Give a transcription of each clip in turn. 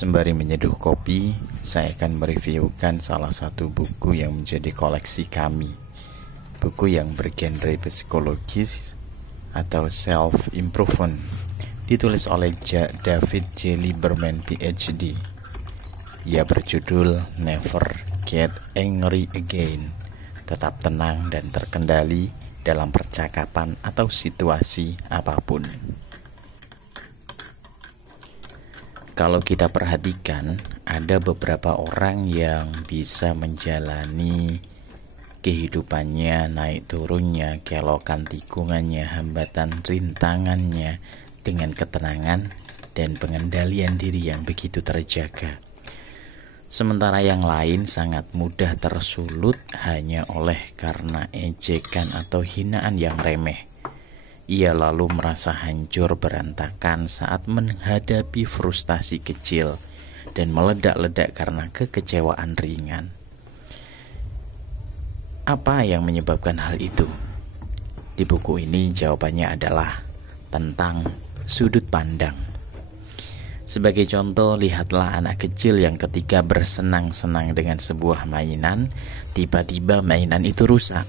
Sembari menyeduh kopi, saya akan mereviewkan salah satu buku yang menjadi koleksi kami. Buku yang bergenre psikologis atau self-improvement, ditulis oleh David J. Lieberman, PhD. Ia berjudul Never Get Angry Again. Tetap tenang dan terkendali dalam percakapan atau situasi apapun. Kalau kita perhatikan, ada beberapa orang yang bisa menjalani kehidupannya, naik turunnya, kelokan tikungannya, hambatan rintangannya dengan ketenangan dan pengendalian diri yang begitu terjaga. Sementara yang lain sangat mudah tersulut hanya oleh karena ejekan atau hinaan yang remeh. Ia lalu merasa hancur berantakan saat menghadapi frustasi kecil dan meledak-ledak karena kekecewaan ringan. Apa yang menyebabkan hal itu? Di buku ini jawabannya adalah tentang sudut pandang. Sebagai contoh, lihatlah anak kecil yang ketika bersenang-senang dengan sebuah mainan, tiba-tiba mainan itu rusak.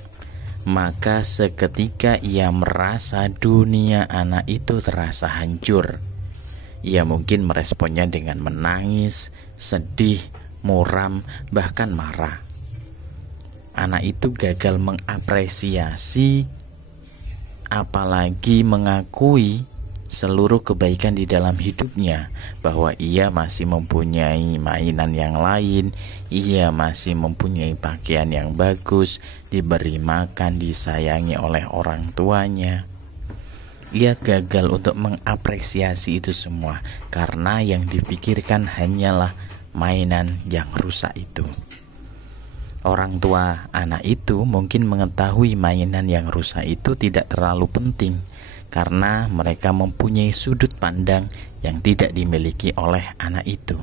Maka seketika ia merasa dunia anak itu terasa hancur. Ia mungkin meresponnya dengan menangis, sedih, muram, bahkan marah. Anak itu gagal mengapresiasi, apalagi mengakui seluruh kebaikan di dalam hidupnya, bahwa ia masih mempunyai mainan yang lain, ia masih mempunyai pakaian yang bagus, diberi makan, disayangi oleh orang tuanya. Ia gagal untuk mengapresiasi itu semua karena yang dipikirkan hanyalah mainan yang rusak itu. Orang tua anak itu mungkin mengetahui mainan yang rusak itu tidak terlalu penting, karena mereka mempunyai sudut pandang yang tidak dimiliki oleh anak itu.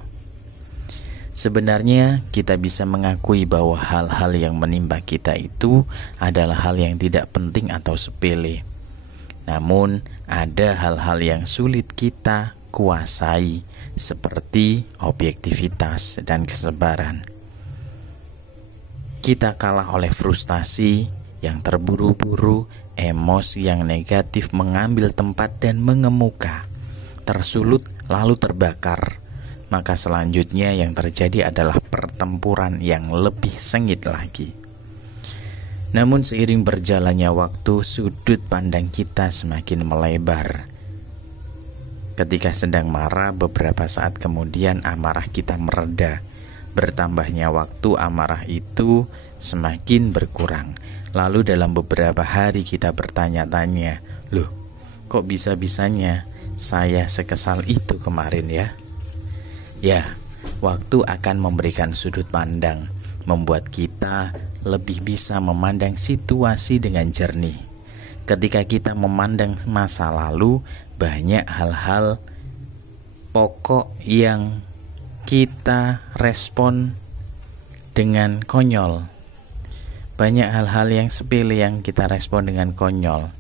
Sebenarnya kita bisa mengakui bahwa hal-hal yang menimpa kita itu adalah hal yang tidak penting atau sepele. Namun ada hal-hal yang sulit kita kuasai, seperti objektivitas dan kesabaran. Kita kalah oleh frustasi yang terburu-buru, emosi yang negatif mengambil tempat dan mengemuka, tersulut lalu terbakar. Maka selanjutnya yang terjadi adalah pertempuran yang lebih sengit lagi. Namun seiring berjalannya waktu, sudut pandang kita semakin melebar. Ketika sedang marah, beberapa saat kemudian amarah kita mereda. Bertambahnya waktu, amarah itu semakin berkurang. Lalu dalam beberapa hari kita bertanya-tanya, loh, kok bisa-bisanya saya sekesal itu kemarin ya? Ya, waktu akan memberikan sudut pandang, membuat kita lebih bisa memandang situasi dengan jernih. Ketika kita memandang masa lalu, banyak hal-hal pokok yang kita respon dengan konyol. Banyak hal-hal yang sepele yang kita respon dengan konyol.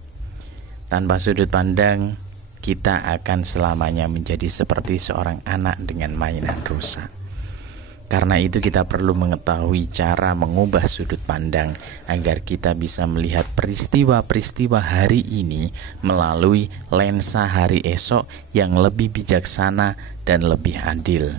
Tanpa sudut pandang, kita akan selamanya menjadi seperti seorang anak dengan mainan rusak. Karena itu kita perlu mengetahui cara mengubah sudut pandang agar kita bisa melihat peristiwa-peristiwa hari ini melalui lensa hari esok yang lebih bijaksana dan lebih adil.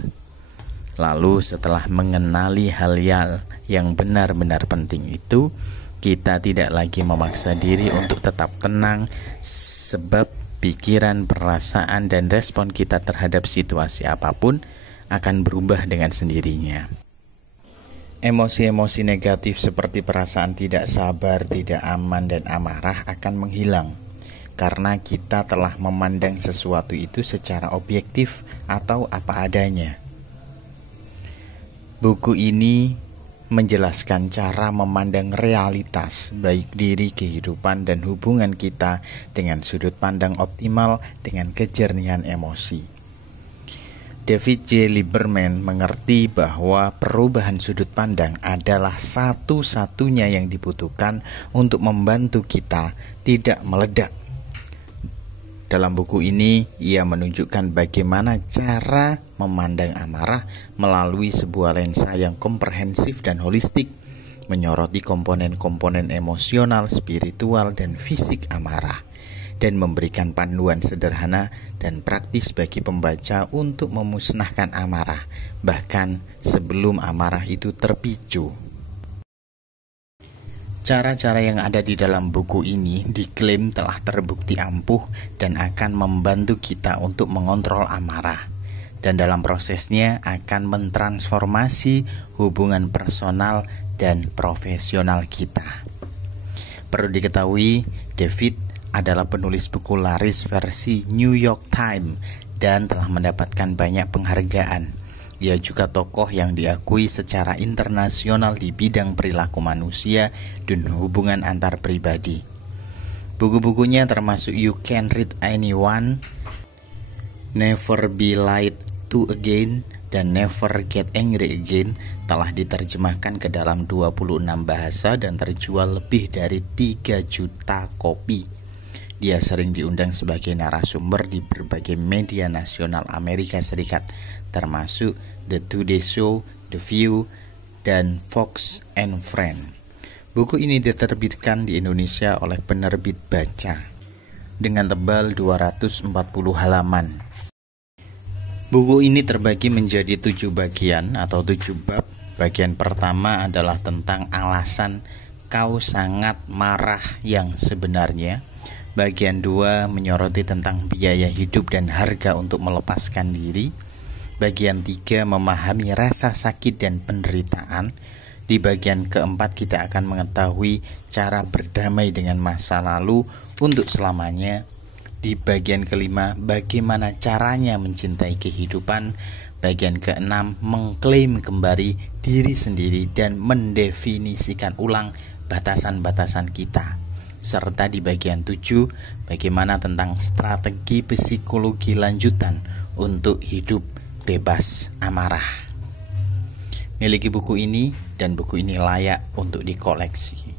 Lalu setelah mengenali hal-hal yang benar-benar penting itu, kita tidak lagi memaksa diri untuk tetap tenang, sebab pikiran, perasaan, dan respon kita terhadap situasi apapun akan berubah dengan sendirinya. Emosi-emosi negatif seperti perasaan tidak sabar, tidak aman, dan amarah akan menghilang karena kita telah memandang sesuatu itu secara objektif atau apa adanya. Buku ini menjelaskan cara memandang realitas, baik diri, kehidupan, dan hubungan kita dengan sudut pandang optimal dengan kejernihan emosi. David J. Lieberman mengerti bahwa perubahan sudut pandang adalah satu-satunya yang dibutuhkan untuk membantu kita tidak meledak Dalam buku ini, ia menunjukkan bagaimana cara memandang amarah melalui sebuah lensa yang komprehensif dan holistik, menyoroti komponen-komponen emosional, spiritual, dan fisik amarah, dan memberikan panduan sederhana dan praktis bagi pembaca untuk memusnahkan amarah, bahkan sebelum amarah itu terpicu. Cara-cara yang ada di dalam buku ini diklaim telah terbukti ampuh dan akan membantu kita untuk mengontrol amarah, dan dalam prosesnya akan mentransformasi hubungan personal dan profesional kita. Perlu diketahui, David adalah penulis buku laris versi New York Times dan telah mendapatkan banyak penghargaan. Ia juga tokoh yang diakui secara internasional di bidang perilaku manusia dan hubungan antar pribadi. Buku-bukunya termasuk You Can Read Anyone, Never Be Lied to Again, dan Never Get Angry Again telah diterjemahkan ke dalam 26 bahasa dan terjual lebih dari 3 juta kopi. Dia sering diundang sebagai narasumber di berbagai media nasional Amerika Serikat, termasuk The Today Show, The View, dan Fox and Friends. Buku ini diterbitkan di Indonesia oleh penerbit Baca dengan tebal 240 halaman. Buku ini terbagi menjadi 7 bagian atau 7 bab. Bagian pertama adalah tentang alasan kau sangat marah yang sebenarnya. Bagian 2 menyoroti tentang biaya hidup dan harga untuk melepaskan diri. Bagian 3 memahami rasa sakit dan penderitaan. Di bagian keempat kita akan mengetahui cara berdamai dengan masa lalu untuk selamanya. Di bagian kelima, bagaimana caranya mencintai kehidupan. Bagian keenam, mengklaim kembali diri sendiri dan mendefinisikan ulang batasan-batasan kita. Serta di bagian 7, bagaimana tentang strategi psikologi lanjutan untuk hidup bebas amarah. Miliki buku ini dan buku ini layak untuk dikoleksi.